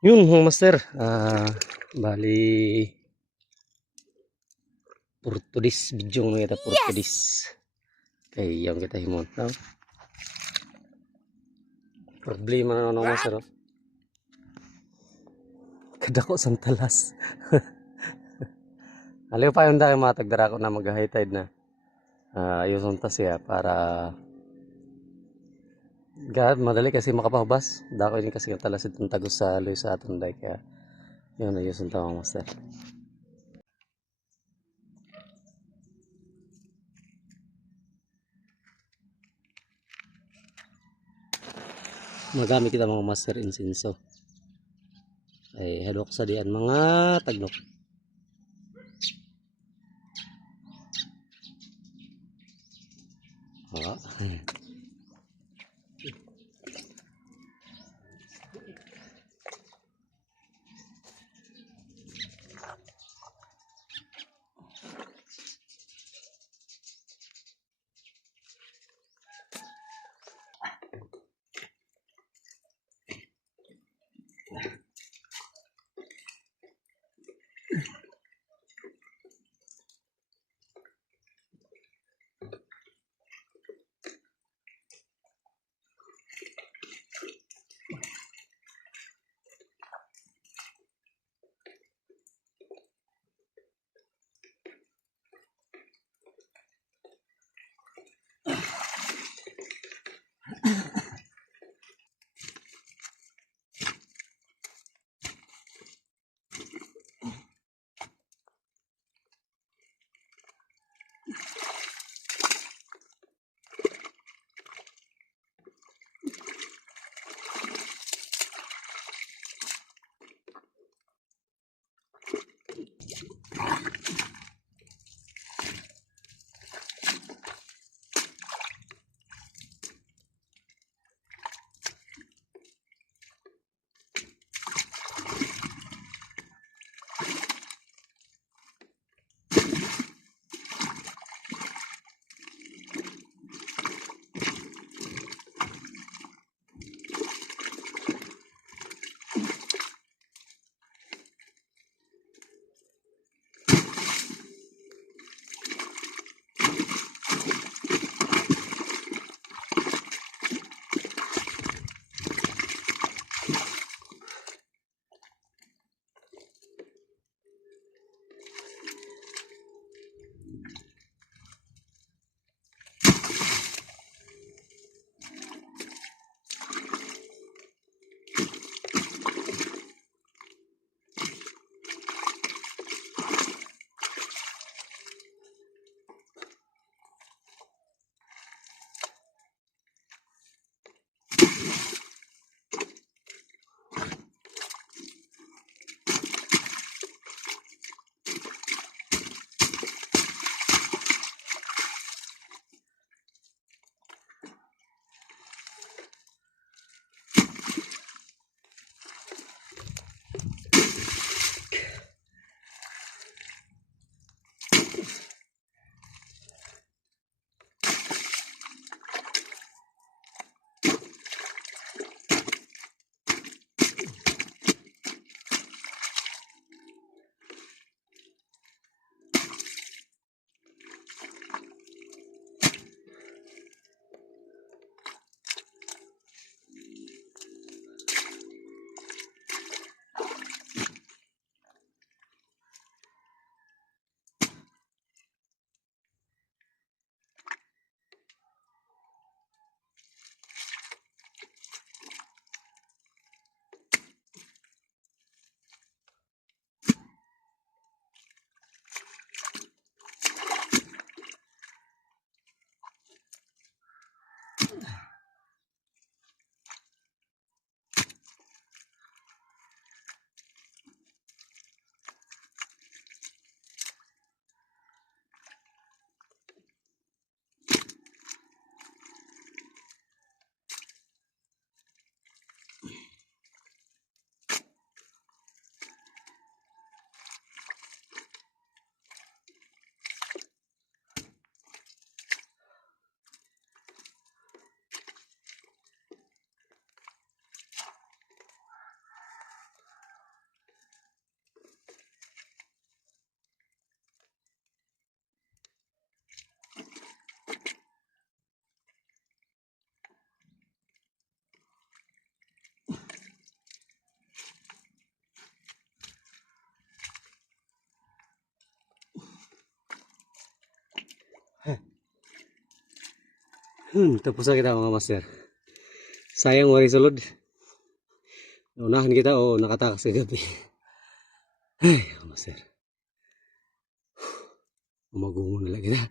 Yun mga master, bali purtudis video nga kita purtudis. Kay yung kita himon. No? Problema na ano master. Oh. Kadako santalas. Aliw pa yung dahil matagdara ko na mag-high tide na. Ayuson ta siya para madali kasi makapahubas. Dako yun kasi yung talasid ng tagos sa loy sa aton day. Kaya yun ayuson ta mga master. Magamit kita mga master insinso. Ay hadok sa diyan mga tagnok. Tapos na kita mga master. Sayang wari sulod. Naunahan kita o nakatakas sa gabi. Ay, mga master. Umagungo na lang kita.